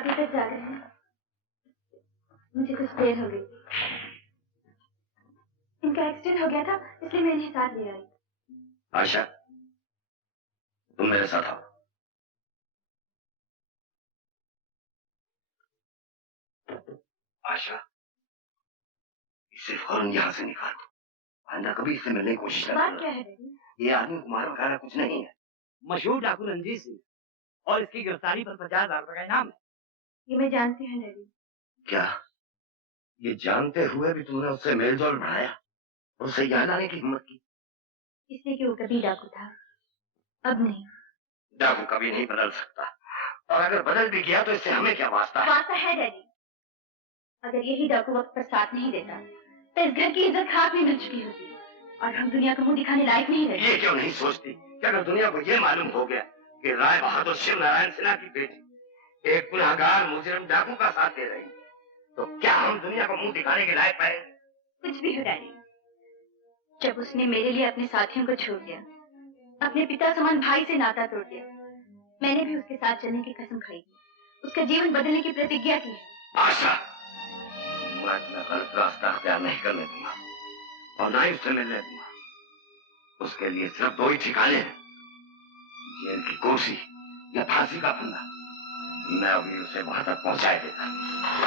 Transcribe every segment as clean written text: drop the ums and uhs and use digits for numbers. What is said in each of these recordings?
अभी तक जा रहे हैं। मुझे कुछ देर हो गई। इनका एक्सीडेंट हो गया था, इसलिए मैं इन्हें साथ ले आई। आशा, तुम मेरे साथ आओ। आशा, इसे फौरन यहाँ से निकाल दो। आइंदा कभी इससे मिलने की कोशिश न बात क्या है डैडी? ये आदमी कुमार वगैरह कुछ नहीं है। मशहूर डाकू रंजीत सिंह, और इसकी गिरफ्तारी पर 50,000 रुपए का इनाम है। ये मैं जानती हूँ डैडी। क्या ये जानते हुए भी तुमने उससे मेलजोल बढ़ाया, उससे यहाँ लाने की हिम्मत की? इसलिए कि वो कभी डाकू था, अब नहीं। डाकू कभी नहीं बदल सकता, और अगर बदल भी गया तो इससे हमें क्या वास्ता है? वास्ता है डैडी। अगर यही डाकू वक्त पर साथ नहीं देता तो इस घर की इज्जत खाक में मिल चुकी होती और हम दुनिया को मुंह दिखाने लायक नहीं रहते। ये क्यों नहीं सोचती कि अगर दुनिया को ये मालूम हो गया कि राय बहादुर शिव नारायण सिन्हा की बेटी एक गुनहगार मुजरिम डाकू का साथ दे रही, तो क्या हम दुनिया को मुंह दिखाने के लायक पाए? कुछ भी हो डैडी, जब उसने मेरे लिए अपने साथियों को छोड़ दिया, अपने पिता समान भाई से नाता तोड़ दिया, मैंने भी उसके साथ चलने की कसम खाई, उसका जीवन बदलने की प्रतिज्ञा की है। आशा, मैं अपना गलत रास्ता अख्तियार नहीं करने दूंगा और ना ही उससे मिलने दूंगा। उसके लिए सिर्फ दो ही ठिकाने हैं, जेल की कुर्सी या फांसी का फंदा। मैं अभी उसे वहां तक पहुंचाए देता।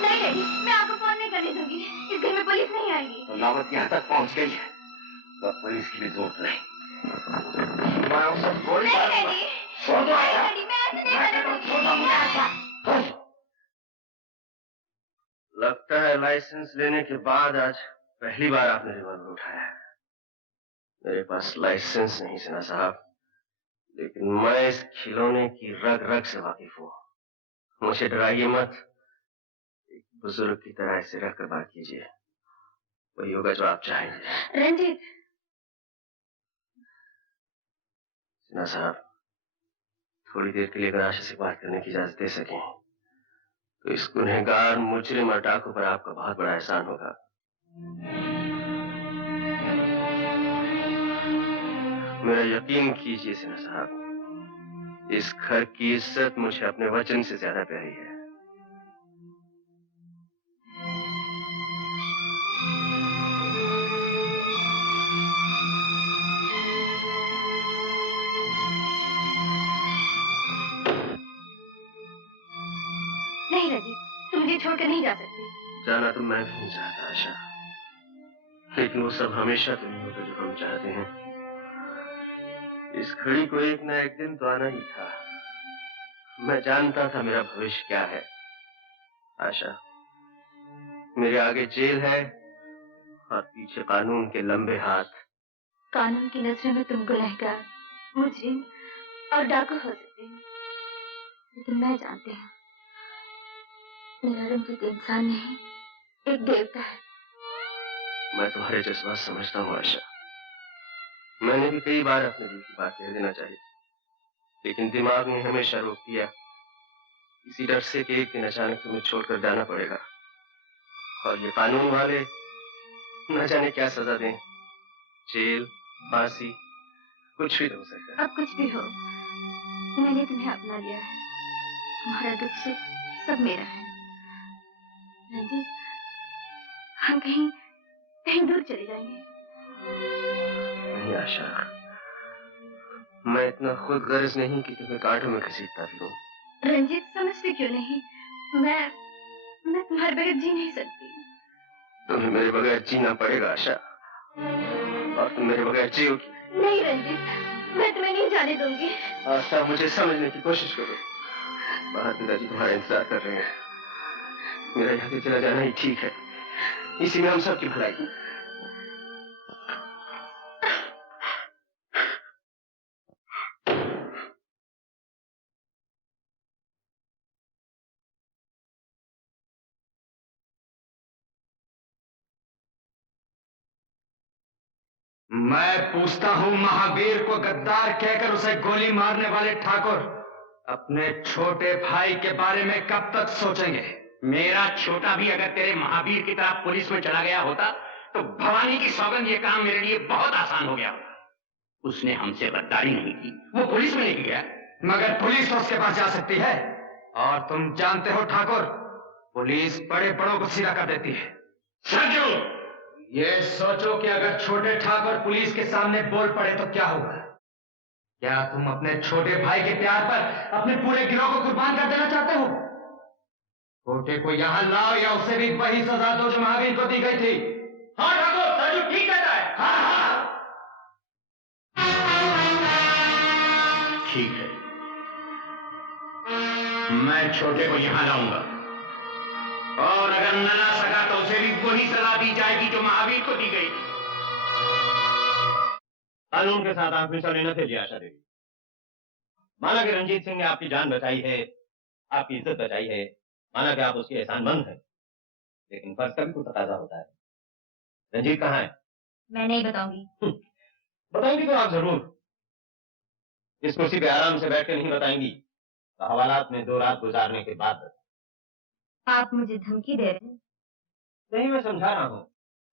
नहीं डैडी, मैं आपको फोन नहीं करने दूंगी। इस घर में पुलिस नहीं आएगी। तो नौबत यहाँ तक पहुंच गई है तो पुलिस की भी जरूरत नहीं। मैं उसे गोली मारूंगा। छोड़ दो आशा। लगता है लाइसेंस लेने के बाद आज पहली बार आपने रिवॉल्वर उठाया है। मेरे पास लाइसेंस नहीं सिन्हा साहब, लेकिन मैं इस खिलौने की रग रग से वाकिफ हूँ। मुझे डराइए मत, एक बुजुर्ग की तरह ऐसे रहकर बात कीजिए, वही होगा जो आप चाहेंगे। रंजीत। सिन्हा साहब, थोड़ी देर के लिए अगर आशा से बात करने की इजाजत दे सकें तो इस गुनहगार मुजरिम और डाकू पर आपका बहुत बड़ा एहसान होगा। मेरा यकीन कीजिए सिन्हा साहब, इस घर की इज्जत मुझे अपने वचन से ज्यादा प्यारी है। नहीं रंजीत, तुम मुझे छोड़कर नहीं जा सकते। जाना तो मैं भी नहीं चाहता आशा, लेकिन वो सब हमेशा तो नहीं होता जो हम चाहते हैं। इस घड़ी को एक ना एक दिन तो आना ही था। मैं जानता था मेरा भविष्य क्या है। आशा, मेरे आगे जेल है और पीछे कानून के लंबे हाथ। कानून की नजरों में तुम गुनहगार, मुजरिम और डाकू हो सकते हो, लेकिन मैं जानती हूँ मेरा रंजीत इंसान नहीं, एक देवता है। मैं तुम्हारे जज्बात समझता हूँ आशा। मैंने भी कई बार अपने दिल की बात कह देना चाहिए, लेकिन दिमाग ने हमेशा रोक दिया, इसी डर से कि एक दिन अचानक तुम्हें छोड़कर जाना पड़ेगा और ये कानून वाले न जाने क्या सजा दें, जेल, फांसी, कुछ भी हो सकता है। अब कुछ भी हो, मैंने तुम्हें अपना लिया है, तुम्हारा दुख सुख सब मेरा है। रंजीत, हम कहीं कहीं दूर चले जाएंगे। नहीं आशा, मैं इतना खुद गर्ज नहीं कि तुम्हें कांटों में घसीटता फिरूं। रंजीत, समझते क्यों नहीं? मैं तुम्हारे बगैर जी नहीं सकती। तुम्हें मेरे बगैर जीना पड़ेगा आशा, और तुम मेरे बगैर जियोगी। नहीं रंजीत, मैं तुम्हें नहीं जाने दूंगी। आशा, मुझे समझने की कोशिश करो। बाहर पिताजी तुम्हारा इंतजार कर रहे हैं। मेरा यहाँ से चला जाना ही ठीक है, इसी में हम सबकी भलाई। मैं पूछता हूं, महावीर को गद्दार कहकर उसे गोली मारने वाले ठाकुर अपने छोटे भाई के बारे में कब तक सोचेंगे? मेरा छोटा भी अगर तेरे महावीर की तरह पुलिस में चला गया होता तो भवानी की सौगंध ये काम मेरे लिए बहुत आसान हो गया होता। उसने हमसे गद्दारी नहीं की, वो पुलिस में नहीं गया। मगर पुलिस तो उसके पास जा सकती है, और तुम जानते हो ठाकुर, पुलिस बड़े बड़ों को सीधा कर देती है। सरजू, ये सोचो कि अगर छोटे ठाकुर पुलिस के सामने बोल पड़े तो क्या होगा। क्या तुम अपने छोटे भाई के प्यार पर अपने पूरे गिरोह को कुर्बान कर देना चाहते हो? छोटे को यहां लाओ या उसे भी वही सजा दो जो महावीर को दी गई थी। हाँ ठाकुर, सरजू ठीक कहता है। हाँ हाँ ठीक है, मैं छोटे को यहां लाऊंगा और अगर न ला सका तो उसे भी वही सजा दी जाएगी जो महावीर को दी गई। कानून के साथ आंख मिचा लेना थे जी आशा देवी। माना कि रंजीत सिंह ने आपकी जान बचाई है, आपकी इज्जत बचाई है, माना कि आप उसके एहसानमंद हैं, लेकिन फर्ज का भी कुछ तकाजा होता है। रंजीत कहाँ है? मैं नहीं बताऊंगी। बताएंगी तो आप जरूर। इस कुर्सी पे आराम से बैठ के नहीं बताएंगी तो हवालात में 2 रात गुजारने के बाद। आप मुझे धमकी दे रहे हैं? नहीं, मैं समझा रहा हूँ,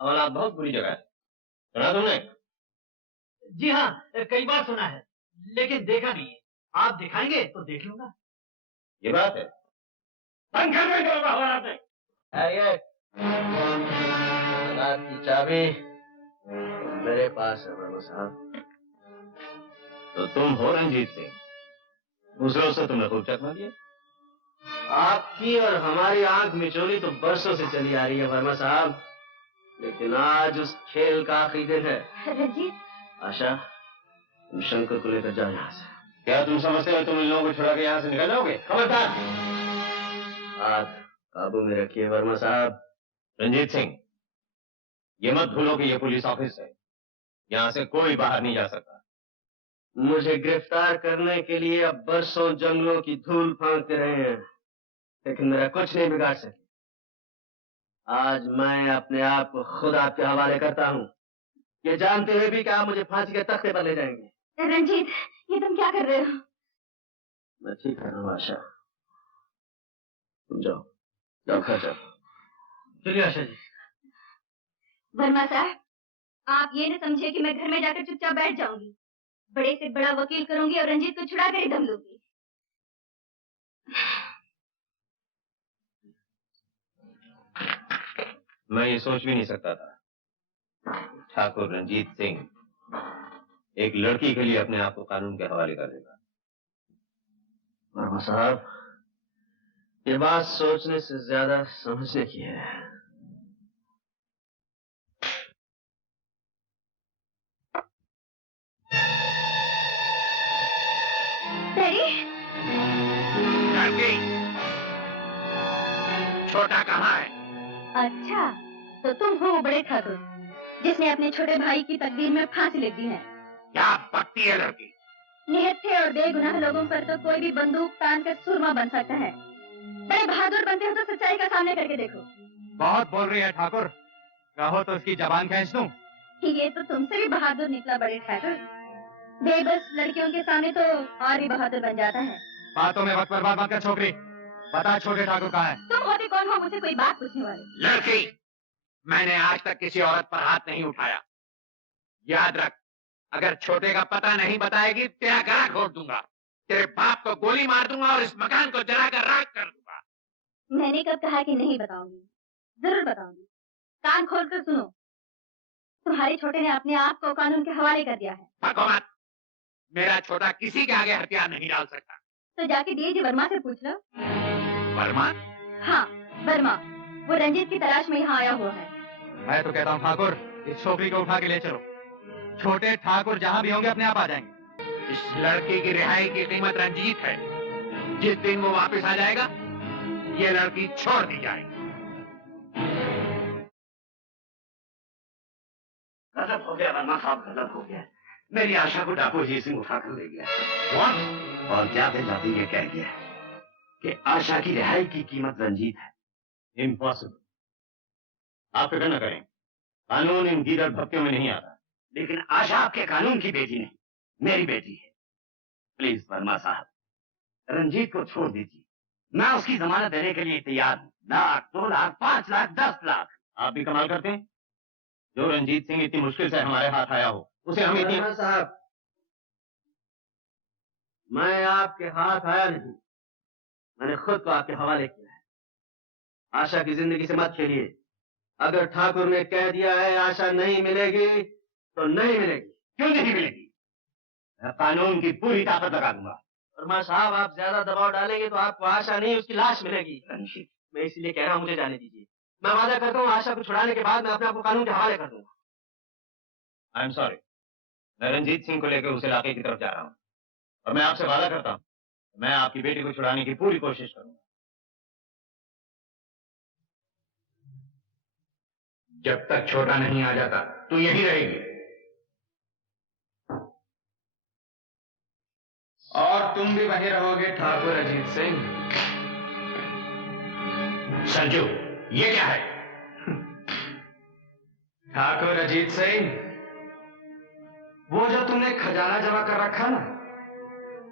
हवालात बहुत बुरी जगह है। सुना तुमने? जी हाँ, कई बार सुना है, लेकिन देखा नहीं है। आप दिखाएंगे तो देख लूंगा। ये बात है। बंद कर दो हवालात में। हवालात की चाबी मेरे पास है बाबू साहब। तो तुम हो रंजीत सिंह? दूसरों से तुमने खूब चकमा दिया। आपकी और हमारी आंख मिचोली तो बरसों से चली आ रही है वर्मा साहब, लेकिन आज उस खेल का आखिरी दिन है। रंजीत, आशा, तुम शंकर को लेकर जाओ यहाँ से। क्या तुम समझते हो तुम इन लोगों को छुड़ा के यहाँ से निकल जाओगे? खबरदार! हाथ काबू में रखिए वर्मा साहब। रंजीत सिंह, ये मत भूलो कि ये पुलिस ऑफिस है, यहाँ से कोई बाहर नहीं जा सकता। मुझे गिरफ्तार करने के लिए अब बरसों जंगलों की धूल फांकते रहे हैं, लेकिन मेरा कुछ नहीं बिगाड़ सके। आज मैं अपने आप को खुद आपके हवाले करता हूँ, ये जानते हुए भी कि आप मुझे फांसी के तख्ते पर ले जाएंगे। रंजीत, ये तुम क्या कर रहे हो? मैं ठीक कर रहा हूँ आशा। तुम जाओ, जाओ घर जाओ। चलिए आशा जी। वर्मा साहब, आप ये न समझे कि मैं घर में जाकर चुपचाप बैठ जाऊंगी। बड़े से बड़ा वकील करूंगी और रंजीत को छुड़ा कर ही दम लूंगी। मैं ये सोच भी नहीं सकता था ठाकुर रंजीत सिंह एक लड़की के लिए अपने आप को कानून के हवाले कर देगा। वर्मा साहब, ये बात सोचने से ज्यादा समझने की है। डैडी, छोटा कहाँ है? अच्छा, तो तुम हो बड़े ठाकुर जिसने अपने छोटे भाई की तकदीर में फांसी लिख दी है। क्या पकती है लड़की? निहत्थे और बेगुनाह लोगों पर तो कोई भी बंदूक तान कर सुरमा बन सकता है। बड़े बहादुर बनते हो तो सच्चाई का सामने करके देखो। बहुत बोल रही है ठाकुर, कहो तो उसकी जबान खींच दूं। ये तो तुमसे भी बहादुर निकला बड़े ठाकुर। बेबस लड़कियों के सामने तो और भी बहादुर बन जाता है। बातों में वक्त बर्बाद मत कर छोकरी, बता छोटे ठाकुर कहाँ है? तुम होते कौन हो मुझसे कोई बात पूछने वाले? लड़की, मैंने आज तक किसी औरत पर हाथ नहीं उठाया। याद रख, अगर छोटे का पता नहीं बताएगी तेरा गला घोट दूंगा, तेरे बाप को गोली मार दूंगा और इस मकान को जलाकर राख कर दूंगा। मैंने कब कहा कि नहीं बताऊंगी? जरूर बताऊंगी। कान खोलकर सुनो, तुम्हारे छोटे ने अपने आप को कानून के हवाले कर दिया है। भगो मत, मेरा छोटा किसी के आगे हथियार नहीं डाल सकता। तो जाके डीआईजी वर्मा से पूछ लो। वर्मा? हाँ, वर्मा, वो रंजीत की तलाश में यहाँ आया हुआ है। मैं तो कहता हूँ ठाकुर, इस छोकरी को उठा के ले चलो। छोटे ठाकुर जहाँ भी होंगे अपने आप आ जाएंगे। इस लड़की की रिहाई की कीमत रंजीत है। जिस दिन वो वापस आ जाएगा, ये लड़की छोड़ दी जाएगी। गजब हो गया वर्मा साहब, गजब हो गया। मेरी आशा को डाकू जी सिंह उठा कर ले गया। What? और जाते जाते ये कह गया कि आशा की रिहाई की कीमत रंजीत है। इम्पॉसिबल। आप फिक्र न करें, कानून इन गीदड़ भक्तियों में नहीं आता। लेकिन आशा आपके कानून की बेटी नहीं, मेरी बेटी है। प्लीज वर्मा साहब, रंजीत को छोड़ दीजिए। मैं उसकी जमानत देने के लिए तैयार हूँ। 1 लाख, 2 लाख, 5 लाख, 10 लाख। आप भी कमाल करते हैं। जो रंजीत सिंह इतनी मुश्किल से हमारे हाथ आया हो, उसे हम इतनी... साहब, मैं आपके हाथ आया नहीं, मैंने खुद को आपके हवाले किया है। आशा की जिंदगी से मत खेलिए। अगर ठाकुर ने कह दिया है आशा नहीं मिलेगी तो नहीं मिलेगी। क्यों नहीं मिलेगी? मैं कानून की पूरी ताकत लगा दूंगा। वर्मा साहब, आप ज्यादा दबाव डालेंगे तो आपको आशा नहीं उसकी लाश मिलेगी। मैं इसीलिए कह रहा हूं, मुझे जाने दीजिए। मैं वादा करता हूँ आशा को छुड़ाने के बाद मैं अपने आप को कानून के हवाले कर दूंगा। आई एम सॉरी, मैं रंजीत सिंह को लेकर उस इलाके की तरफ जा रहा हूँ और मैं आपसे वादा करता हूँ मैं आपकी बेटी को छुड़ाने की पूरी कोशिश करूंगा। जब तक छोटा नहीं आ जाता तू यहीं रहेगी और तुम भी वहीं रहोगे ठाकुर अजीत सिंह। संजू, ये क्या है? ठाकुर अजीत सिंह, वो जो तुमने खजाना जमा कर रखा ना,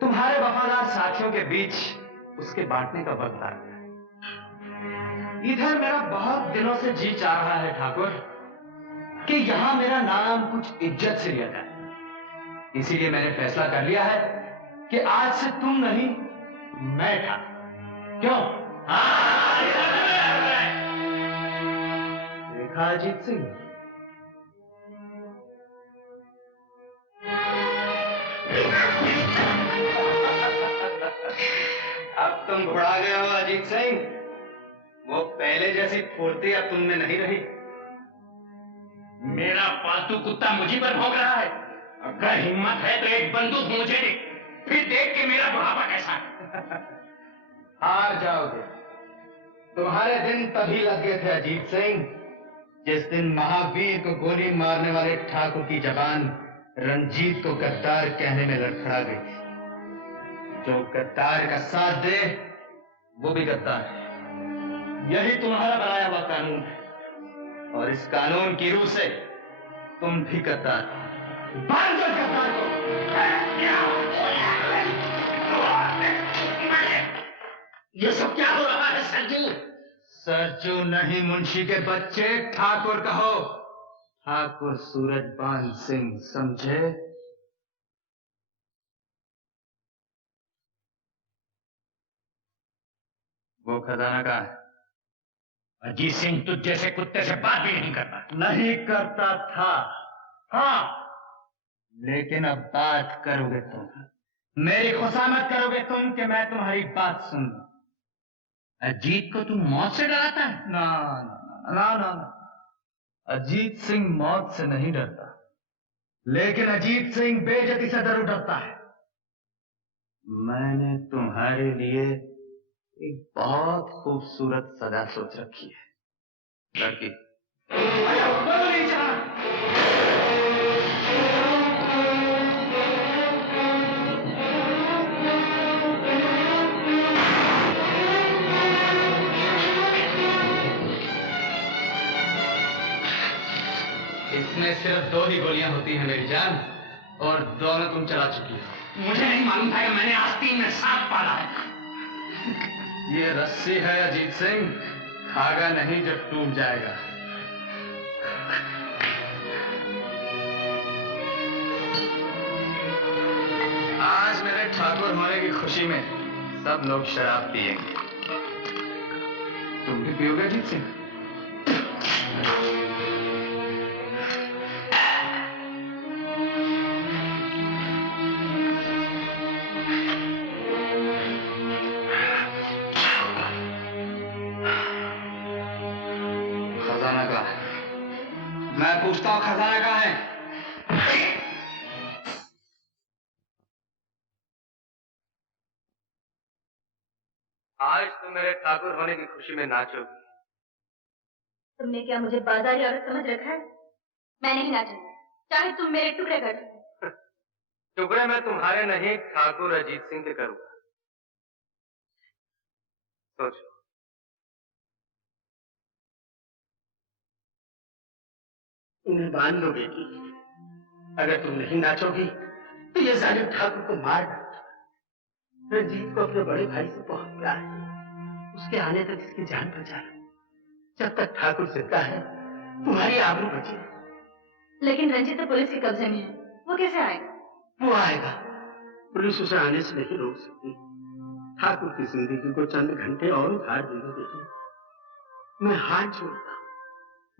तुम्हारे वफादार साथियों के बीच उसके बांटने का वक्त आ गया। इधर मेरा बहुत दिनों से जी चाह रहा है ठाकुर कि यहां मेरा नाम कुछ इज्जत से लिया जाए। इसीलिए मैंने फैसला कर लिया है कि आज से तुम नहीं, मैं ठाकुर। क्यों? देखा अजीत सिंह, अब तुम घुड़ा गए हो अजीत सिंह। वो पहले जैसी फुर्ती अब तुम में नहीं रही। मेरा पालतू कुत्ता मुझी पर भौंक रहा है। अगर हिम्मत है तो एक बंदूक मुझे दे, फिर देख के मेरा बुढ़ापा कैसा है। हार जाओगे। तुम्हारे दिन तभी लग गए थे अजीत सिंह, जिस दिन महावीर को गोली मारने वाले ठाकुर की जबान रंजीत को गद्दार कहने में लड़खड़ा गई। जो गद्दार का साथ दे वो भी गद्दार है। यही तुम्हारा बनाया हुआ कानून है और इस कानून की रूह से तुम भी गद्दार हो। बांध दो इस गद्दार को। ये सब क्या हो रहा है सरजू? सरजू नहीं, मुंशी के बच्चे, ठाकुर कहो। ठाकुर सूरजबान सिंह, समझे? वो खजाना कहाँ है? अजीत सिंह तुझ जैसे कुत्ते से बात भी नहीं करता। नहीं करता था, हाँ, लेकिन अब बात करोगे तुम। मेरी खुशामद करोगे तुम कि मैं तुम्हारी बात सुन लूं। अजीत को तू मौत से डराता है? ना ना ना ना ना, अजीत सिंह मौत से नहीं डरता, लेकिन अजीत सिंह बेइज्जती से जरूर डरता है। मैंने तुम्हारे लिए एक बहुत खूबसूरत सजा सोच रखी है। लड़की नहीं जाना। इसमें सिर्फ 2 ही गोलियां होती हैं मेरी जान, और दोनों तुम चला चुकी हो। मुझे नहीं मालूम था कि मैंने आस्तीन में सांप पाला है। ये रस्सी है अजीत सिंह, धागा नहीं जो टूट जाएगा। आज मेरे ठाकुर होने की खुशी में सब लोग शराब पिएंगे। तुम भी पियोगे अजीत सिंह? खजाना कहाँ है? मैं पूछता हूँ, खजाना कहाँ है? आज तुम मेरे ठाकुर होने की खुशी में नाचोगी। तुमने क्या मुझे बाजारी औरत समझ रखा है? मैं नहीं नाचूंगी, चाहे तुम मेरे टुकड़े कर दो। टुकड़े मैं तुम्हारे नहीं, ठाकुर अजीत सिंह के करूंगा। सोचो। उन्हें मान लो बेटी, अगर तुम नहीं नाचोगी तो ये जालिम ठाकुर को मार डालो। रंजीत को अपने बड़े भाई से बहुत प्यार है, उसके आने तक इसकी जान बचा लो। जब तक ठाकुर जिंदा है तुम्हारी आबरू बची है। लेकिन रंजीत तो पुलिस के कब्जे में है, वो कैसे आएगा? वो आएगा, पुलिस उसे आने से नहीं रोक सकती। ठाकुर की जिंदगी को चंद घंटे और उधार दे दो बेटी। मैं हाथ जोड़ता